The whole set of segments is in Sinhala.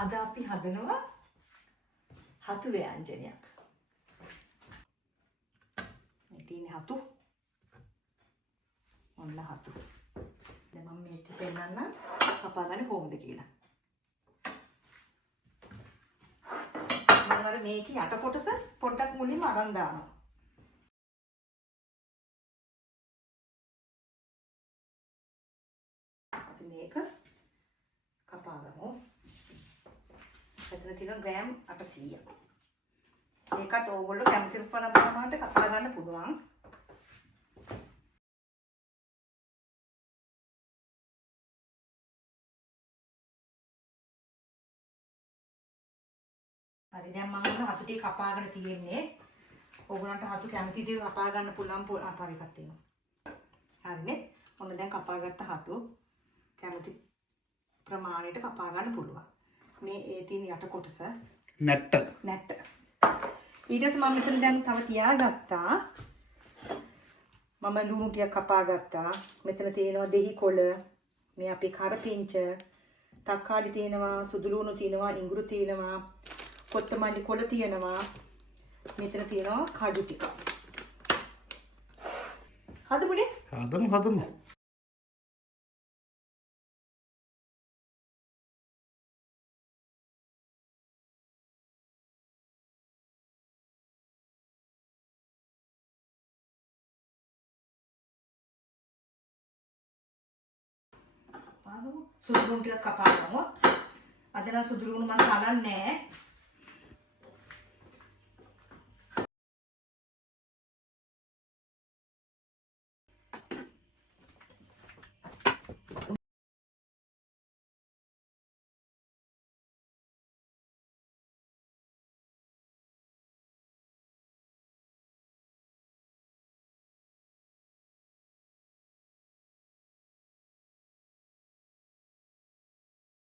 අද අපි හදනවා හතු ව්‍යංජනයක්. මේ තියෙන හතු. ඔන්න හතු. දැන් මම මේක පෙන්නන්න කපාගන්නේ කොහොමද කියලා. මම අර මේකේ යට කොටස පොඩ්ඩක් මුලින්ම අරන් දානවා. අපි මේක කපාගමු. එතන තියෙන ග්‍රෑම් 800ක්. ඒකත් ඕගොල්ලෝ කැමති ප්‍රමාණයට කපා ගන්න පුළුවන්. හරි දැන් මම හතු ටික කපාගෙන තියෙන්නේ. ඕගොල්ලන්ට හතු කැමති දේ කපා ගන්න පුළුවන් තව එකක් තියෙනවා. හරිනේ. ඔන්න දැන් කපාගත්ත හතු කැමති ප්‍රමාණයට කපා ගන්න පුළුවන්. මේ ඒ තියෙන යට කොටස නැට්ට ඊට පස්සේ මම මෙතන දැන් තව තියාගත්තා. මම ලුණු ටිකක් කපා ගත්තා. මෙතන තියෙනවා දෙහි කොළ, මේ අපේ කරපිංච, තක්කාලි තියෙනවා, සුදු ලුණු තියෙනවා, ඉඟුරු තියෙනවා, කොත්තමල්ලි කොළ තියෙනවා. මෙතන තියෙනවා කඩු ටික. හදමුනේ. හදමු. සුදු ලුණු ටිකක් කපා ගමු. අද නම් සුදු ලුණු මම කලන්නේ නැහැ.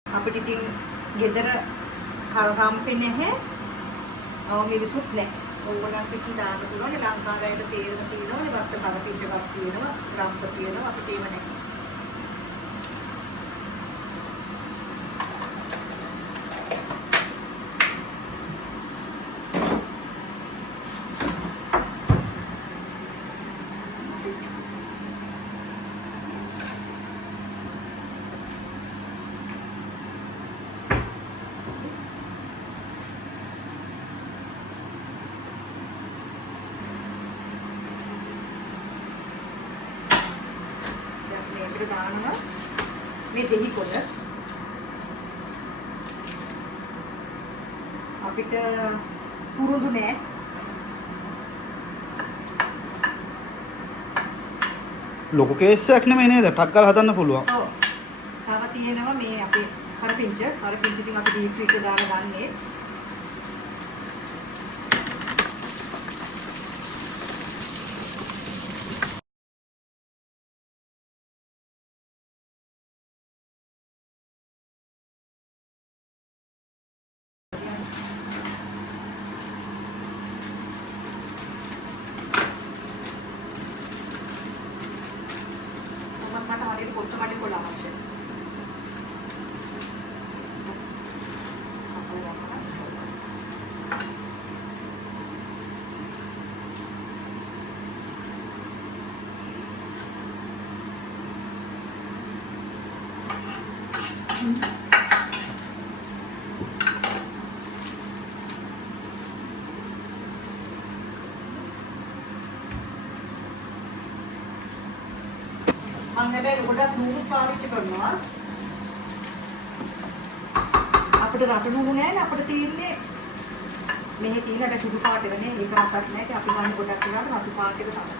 අපිට ඉතින් ගෙදර කරම්පේ නැහැ. මිරිසුත් නැහැ. ඕගොල්ලන්ට ඉතින් දාන්න පුළුවන්. ලංකාවේ සේරම තියෙනවා. ඒ වත්ත කරපිංච ගස් තියෙනවා. රම්ප තියෙනවා. අපිට ඒව නැහැ. දානවා මේ දෙහි කොළ අපිට පුරුදු නෑ. ලොකු කේස් එකක් නෙමෙයි නේද? ටක් ගාලා හදන්න පුළුවන්. ඔව්. තව තියෙනවා මේ අපේ කරපිංච ඉතින් අපි ඩීප් ෆ්‍රීසර් දාලා ගන්නේ. මට හරියට කොත්තමල්ලි කොළ අවශ්‍යයි. මම හැබැයි ගොඩක් ලුණු පාවිච්චි කරනවා. අපිට රස ලුණු නැහැ. අපිට තියෙන්නේ මෙහි තියෙන අර සුදු පාට වෙන්නේ. ඒක රසක් නැහැ. අපි ගන්න ගොඩක් කරාට රතු පාට එක තමයි.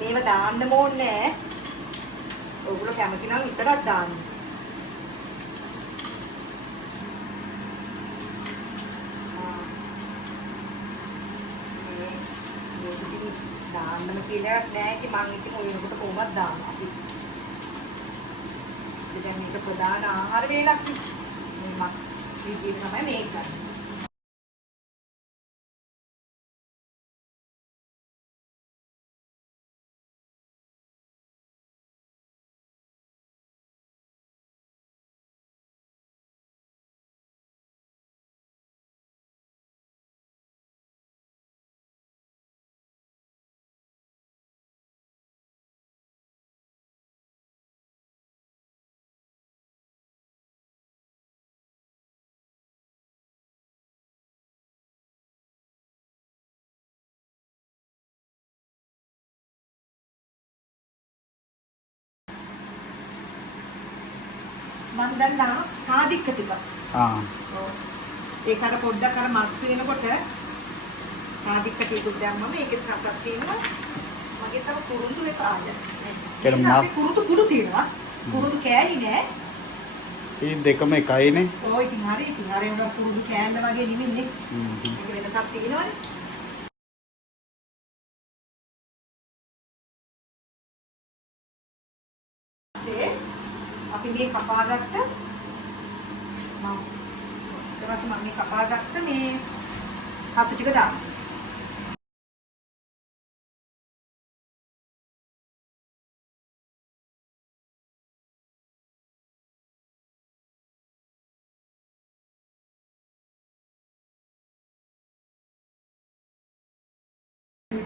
මේව දාන්න ඕනේ නැහැ. ඔයගොල්ලෝ කැමති නම් විතරක් දාන්න. දාන්නම කියලා නෑ. ඉතින් මම ඉතින් ඔය වෙනකොට කොහොමද දානවා අපි. දැන් මේක ප්‍රධාන ආහාර වේලක්. මේ මස් විදිහට තමයි මේක ගන්න. මම දැන් දාන සාදික්ක ටික. ආ. ඔව්. ඒක අර පොඩ්ඩක් අර මස් වෙනකොට සාදික්ක ටික දැම්මම ඒකේ රසක් තියෙනවා. මගේ තව කුරුඳු එක ආය. කුරුඳු කුඩු තියෙනවා. කුරුඳු කෑලි නෑ. මේ දෙකම එකයිනේ. ඔය ඉතින් හරි ඉතින් අර උන කුරුඳු කෑල්ල වගේ නෙමෙයිනේ. ඒක වෙනසක් තියෙනවනේ. අපි මේ කපාගත්ත මම ඊට පස්සේ මම මේ කපාගත්ත මේ හතු ටික දාන්න.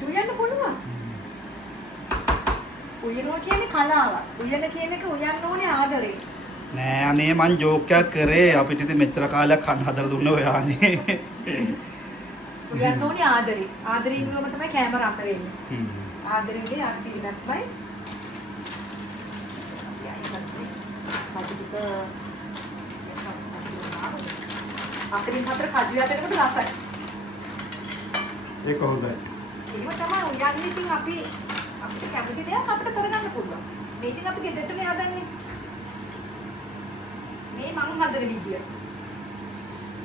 උයන්න පුළුවන්. උයනවා කියන්නේ කලාවක්. උයන කියන එක උයන්න ඕනේ ආදරේ. නෑ අනේ මං ජෝක් එකක් කරේ අපිට ඉතින් මෙච්චර කාලයක් කන්න හදලා දුන්න ඔයානේ. උයන්න ඕනේ ආදරේ. ආදරේ ඉන්නවම තමයි කැම රස වෙන්නේ. ආදරේගේ අර පිළිගස්මයි. අතරින් හතර කජු යටකට රසයි. ඒක හොඳයි. එහෙම තමයි උයන්නේ. ඉතින් අපි අපිට කැමති දෙයක් අපිට කරගන්න පුළුවන්. මේ ඉතින් අපි ගෙදරටනේ හදන්නේ. මේ මම හදන විදිය.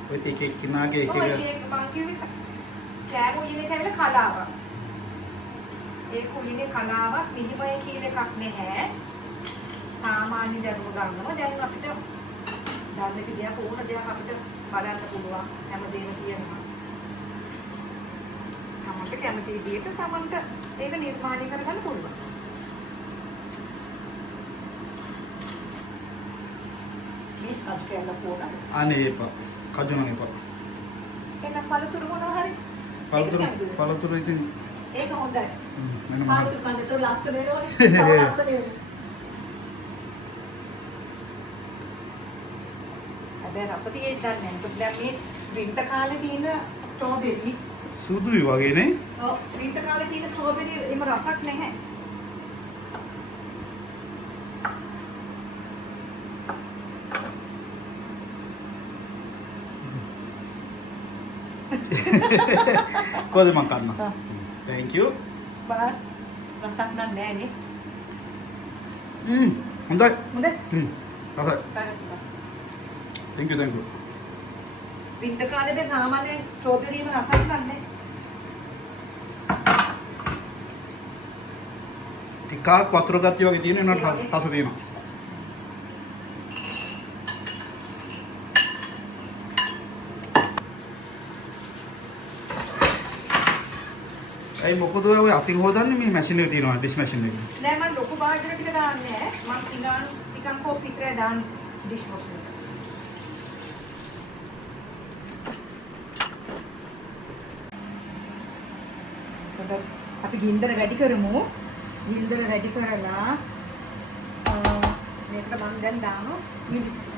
ඔය එක එක්කිනාගේ එක ඔය එක මං කිව්වේ කෑම උයන්නේ කියලා කලාවක්. ඒ කුලිනේ කලාවක් මෙහිමයි කියන එකක් නැහැ. සාමාන්‍ය දරුවෝ ගන්නවා. දැන් අපිට ධර්මික දෙයක් ඕන දෙයක් අපිට බලන්න පුළුවන්. හැමදේම තියෙනවා. තමන්ට කැමති විදිහට තමන්ට ඒක නිර්මාණය කරගන්න පුළුවන්. මේ කජු කැල්ල පොඩ. අනේ එපා. කජු නම් එපා. ඒක පළතුරු මොනවා හරි. පළතුරු ඉතින් ඒක හොඳයි. මම පළතුරු කන්න તો ලස්සන වෙනවනේ. තව ලස්සන වෙනවා. හැබැයි රස තියෙන්නේ නැහැ. ඒක දැන් මේ වින්ටර් කාලේ තියෙන ස්ට්‍රෝබෙරි. සුදුයි වගේනේ. ඔව් වින්ටර් කාලේ තියෙන ස්ට්‍රෝබෙරි එම රසක් නැහැ. කොහොමද මම කරන්න? thank you. බාර් රසක් නැහැ නේ. හොඳයි. හොඳයි. හ්ම්. හොඳයි. thank you. වින්ටර් කාලේ සාමාන්‍ය ස්ට්‍රෝබෙරිම රසක් නැහැ. ටිකක් වතුර ගතිය වගේ තියෙන එනට රස තියෙනවා. ඒ මොකද ඔය අතින් හොදන්නේ මේ මැෂින් එක තියෙනවා ඩිෂ් මැෂින් එක. නෑ මම ලොකු බාජර ටික දාන්නේ නෑ. මම පිඟාන නිකන් කෝප් විතරයි දාන්නේ ඩිෂ් වොෂර් එකට. අපි ගින්දර වැඩි කරමු. ගින්දර වැඩි කරලා මේකට මම දැන් දානවා මිරිස් ටික.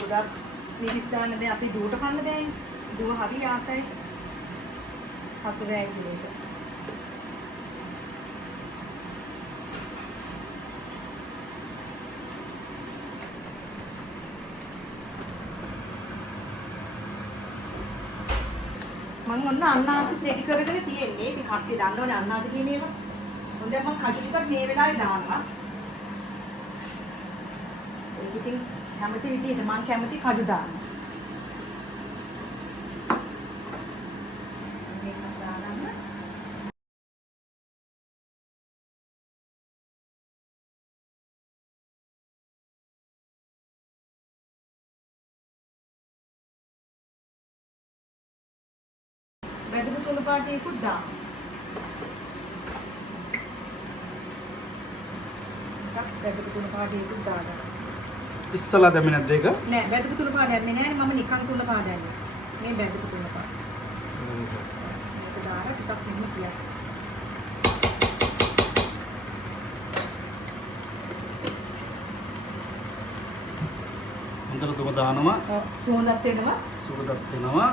ගොඩක් මිරිස් දාන්න බෑ අපි දුවට කන්න බෑනේ. දුව හරි ආසයි. හතරයි දුවට. මම ඔන්න අන්නාසිත් රෙඩි කරගෙන තියෙන්නේ. ඉතින් කට්ටිය දන්නවනේ අන්නාසි කියන ඒවා. හොඳයි මම කජු ටිකක් මේ වෙලාවේ දානවා. ඒක ඉතින් කැමති විදිහට මම කැමති කජු දාන්න. මේක දාන්න. වැදුණු තුන පාටියකුත් දාන්න. වැදුණු තුන පාටියකුත් දාන්න. ඉස්සලා දැම්මේ නැද්ද ඒක? නෑ වැදුණු තුන පාට දැම්මේ නෑනේ මම නිකන් තුන පාට දැම්මේ. මේ වැදුණු තුන පාට. මේක දාලා ටිකක් මෙන්න කියලා. හොඳට දුම දානවා. සුවඳක් වෙනවා. සුවඳක් වෙනවා.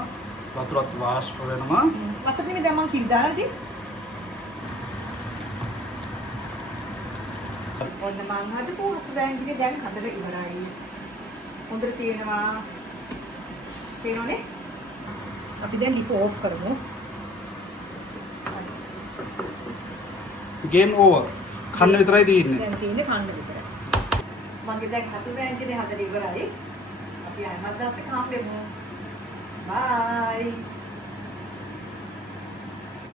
වතුරත් වාෂ්ප වෙනවා. අතට නෙමෙයි දැන් මම කිරි දාලා තියෙන්නේ. ඔන්න මං හදපු වෑංජනේ දැන් හදලා ඉවරයි. හොඳට තියෙනවා. පේනවනේ? අපි දැන් ලිප ඕෆ් කරමු. Game over. කන්න විතරයි තියෙන්නේ. දැන් තියෙන්නේ කන්න විතරයි. මගේ දැන් හතු වෑංජනේ හදලා ඉවරයි. අපි ආයෙත් දවසක හම්බෙමු. බයි.